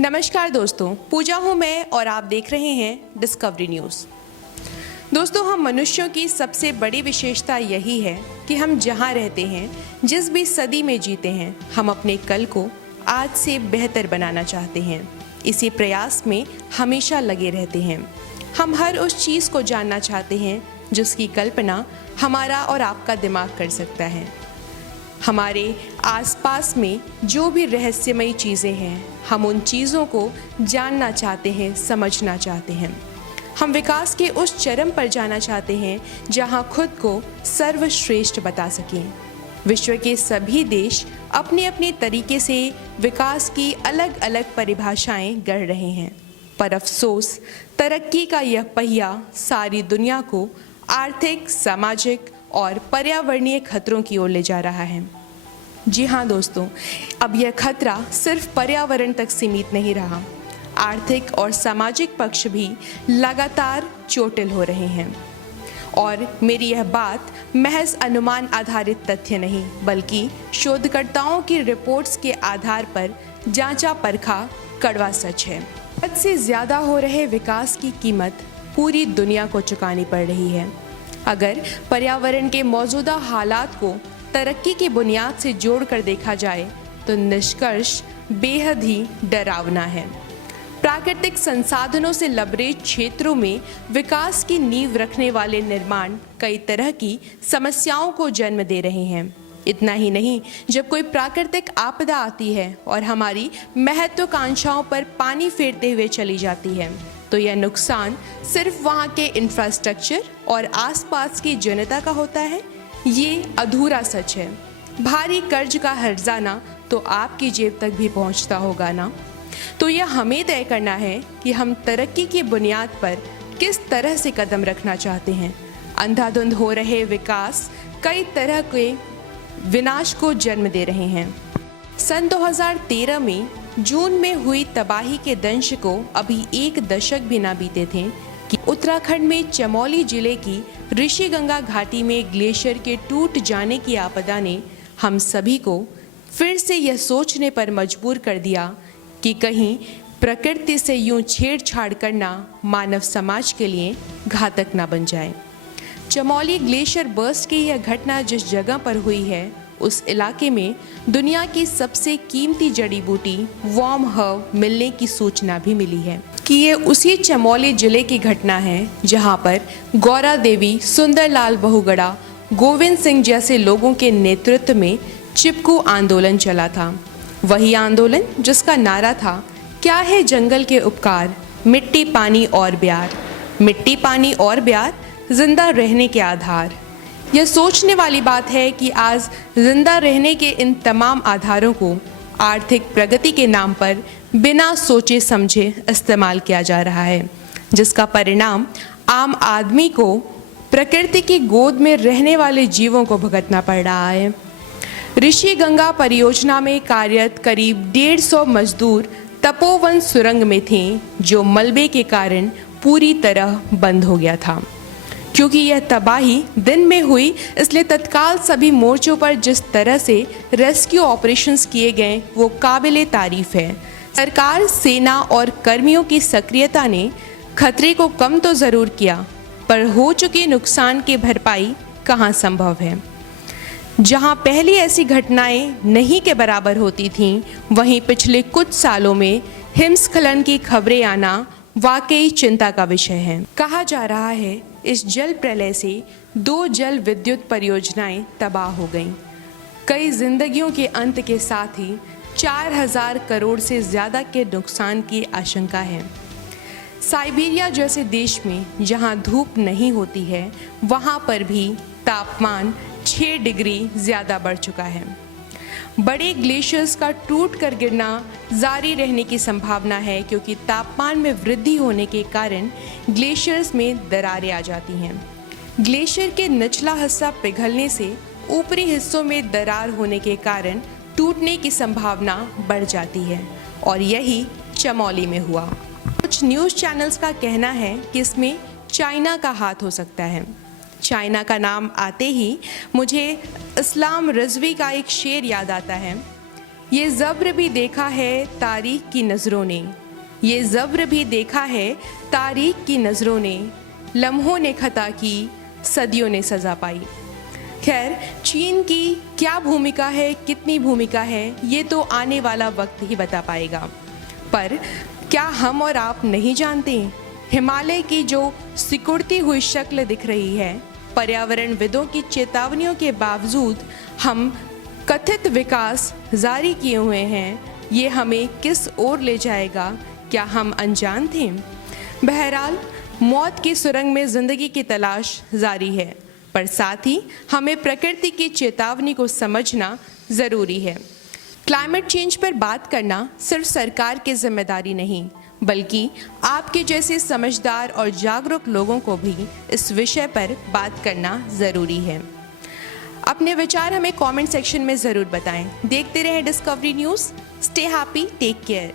नमस्कार दोस्तों, पूजा हूँ मैं और आप देख रहे हैं डिस्कवरी न्यूज़। दोस्तों, हम मनुष्यों की सबसे बड़ी विशेषता यही है कि हम जहाँ रहते हैं, जिस भी सदी में जीते हैं, हम अपने कल को आज से बेहतर बनाना चाहते हैं। इसी प्रयास में हमेशा लगे रहते हैं। हम हर उस चीज़ को जानना चाहते हैं जिसकी कल्पना हमारा और आपका दिमाग कर सकता है। हमारे आसपास में जो भी रहस्यमयी चीज़ें हैं, हम उन चीज़ों को जानना चाहते हैं, समझना चाहते हैं। हम विकास के उस चरम पर जाना चाहते हैं जहां खुद को सर्वश्रेष्ठ बता सकें। विश्व के सभी देश अपने अपने तरीके से विकास की अलग अलग परिभाषाएं गढ़ रहे हैं, पर अफसोस तरक्की का यह पहिया सारी दुनिया को आर्थिक, सामाजिक और पर्यावरणीय खतरों की ओर ले जा रहा है। जी हाँ दोस्तों, अब यह खतरा सिर्फ पर्यावरण तक सीमित नहीं रहा। आर्थिक और सामाजिक पक्ष भी लगातार चोटिल हो रहे हैं। और मेरी यह बात महज अनुमान आधारित तथ्य नहीं, बल्कि शोधकर्ताओं की रिपोर्ट्स के आधार पर जांचा परखा कड़वा सच है। हद से ज़्यादा हो रहे विकास की कीमत पूरी दुनिया को चुकानी पड़ रही है। अगर पर्यावरण के मौजूदा हालात को तरक्की की बुनियाद से जोड़कर देखा जाए तो निष्कर्ष बेहद ही डरावना है। प्राकृतिक संसाधनों से लबरेज क्षेत्रों में विकास की नींव रखने वाले निर्माण कई तरह की समस्याओं को जन्म दे रहे हैं। इतना ही नहीं, जब कोई प्राकृतिक आपदा आती है और हमारी महत्वाकांक्षाओं पर पानी फेरते हुए चली जाती है, तो यह नुकसान सिर्फ वहाँ के इंफ्रास्ट्रक्चर और आसपास की जनता का होता है। ये अधूरा सच है। भारी कर्ज का हर्जाना तो आपकी जेब तक भी पहुँचता होगा ना। तो यह हमें तय करना है कि हम तरक्की की बुनियाद पर किस तरह से कदम रखना चाहते हैं। अंधाधुंध हो रहे विकास कई तरह के विनाश को जन्म दे रहे हैं। सन 2013 में जून में हुई तबाही के दंश को अभी एक दशक भी ना बीते थे कि उत्तराखंड में चमोली जिले की ऋषिगंगा घाटी में ग्लेशियर के टूट जाने की आपदा ने हम सभी को फिर से यह सोचने पर मजबूर कर दिया कि कहीं प्रकृति से यूं छेड़छाड़ करना मानव समाज के लिए घातक ना बन जाए। चमोली ग्लेशियर बर्स्ट की यह घटना जिस जगह पर हुई है, उस इलाके में दुनिया की सबसे कीमती जड़ी बूटी वार्म हर्ब मिलने की सूचना भी मिली है कि ये उसी चमोली जिले की घटना है जहां पर गौरा देवी, सुंदरलाल बहुगुणा, गोविंद सिंह जैसे लोगों के नेतृत्व में चिपकू आंदोलन चला था। वही आंदोलन जिसका नारा था, क्या है जंगल के उपकार, मिट्टी पानी और प्यार, मिट्टी पानी और प्यार जिंदा रहने के आधार। यह सोचने वाली बात है कि आज जिंदा रहने के इन तमाम आधारों को आर्थिक प्रगति के नाम पर बिना सोचे समझे इस्तेमाल किया जा रहा है, जिसका परिणाम आम आदमी को प्रकृति की गोद में रहने वाले जीवों को भुगतना पड़ रहा है। ऋषिगंगा परियोजना में कार्यरत करीब 150 मजदूर तपोवन सुरंग में थे, जो मलबे के कारण पूरी तरह बंद हो गया था। क्योंकि यह तबाही दिन में हुई, इसलिए तत्काल सभी मोर्चों पर जिस तरह से रेस्क्यू ऑपरेशंस किए गए वो काबिले तारीफ है। सरकार, सेना और कर्मियों की सक्रियता ने खतरे को कम तो ज़रूर किया, पर हो चुके नुकसान की भरपाई कहाँ संभव है। जहाँ पहली ऐसी घटनाएं नहीं के बराबर होती थीं, वहीं पिछले कुछ सालों में हिमस्खलन की खबरें आना वाकई चिंता का विषय है। कहा जा रहा है इस जल प्रलय से 2 जल विद्युत परियोजनाएं तबाह हो गईं। कई जिंदगियों के अंत के साथ ही 4000 करोड़ से ज़्यादा के नुकसान की आशंका है। साइबेरिया जैसे देश में जहां धूप नहीं होती है, वहां पर भी तापमान 6 डिग्री ज़्यादा बढ़ चुका है। बड़े ग्लेशियर्स का टूट कर गिरना जारी रहने की संभावना है, क्योंकि तापमान में वृद्धि होने के कारण ग्लेशियर्स में दरारें आ जाती हैं। ग्लेशियर के निचला हिस्सा पिघलने से ऊपरी हिस्सों में दरार होने के कारण टूटने की संभावना बढ़ जाती है, और यही चमोली में हुआ। कुछ न्यूज़ चैनल्स का कहना है कि इसमें चाइना का हाथ हो सकता है। चाइना का नाम आते ही मुझे इस्लाम रिजवी का एक शेर याद आता है, ये ज़ब्र भी देखा है तारीख की नज़रों ने, ये ज़ब्र भी देखा है तारीख की नज़रों ने, लम्हों ने खता की सदियों ने सज़ा पाई। खैर, चीन की क्या भूमिका है, कितनी भूमिका है, ये तो आने वाला वक्त ही बता पाएगा। पर क्या हम और आप नहीं जानते, हिमालय की जो सिकुड़ती हुई शक्ल दिख रही है, पर्यावरणविदों की चेतावनियों के बावजूद हम कथित विकास जारी किए हुए हैं, ये हमें किस ओर ले जाएगा, क्या हम अनजान थे? बहरहाल, मौत की सुरंग में ज़िंदगी की तलाश जारी है, पर साथ ही हमें प्रकृति की चेतावनी को समझना ज़रूरी है। क्लाइमेट चेंज पर बात करना सिर्फ सरकार की जिम्मेदारी नहीं, बल्कि आपके जैसे समझदार और जागरूक लोगों को भी इस विषय पर बात करना ज़रूरी है। अपने विचार हमें कमेंट सेक्शन में ज़रूर बताएं। देखते रहें Discovery News. Stay happy, take care.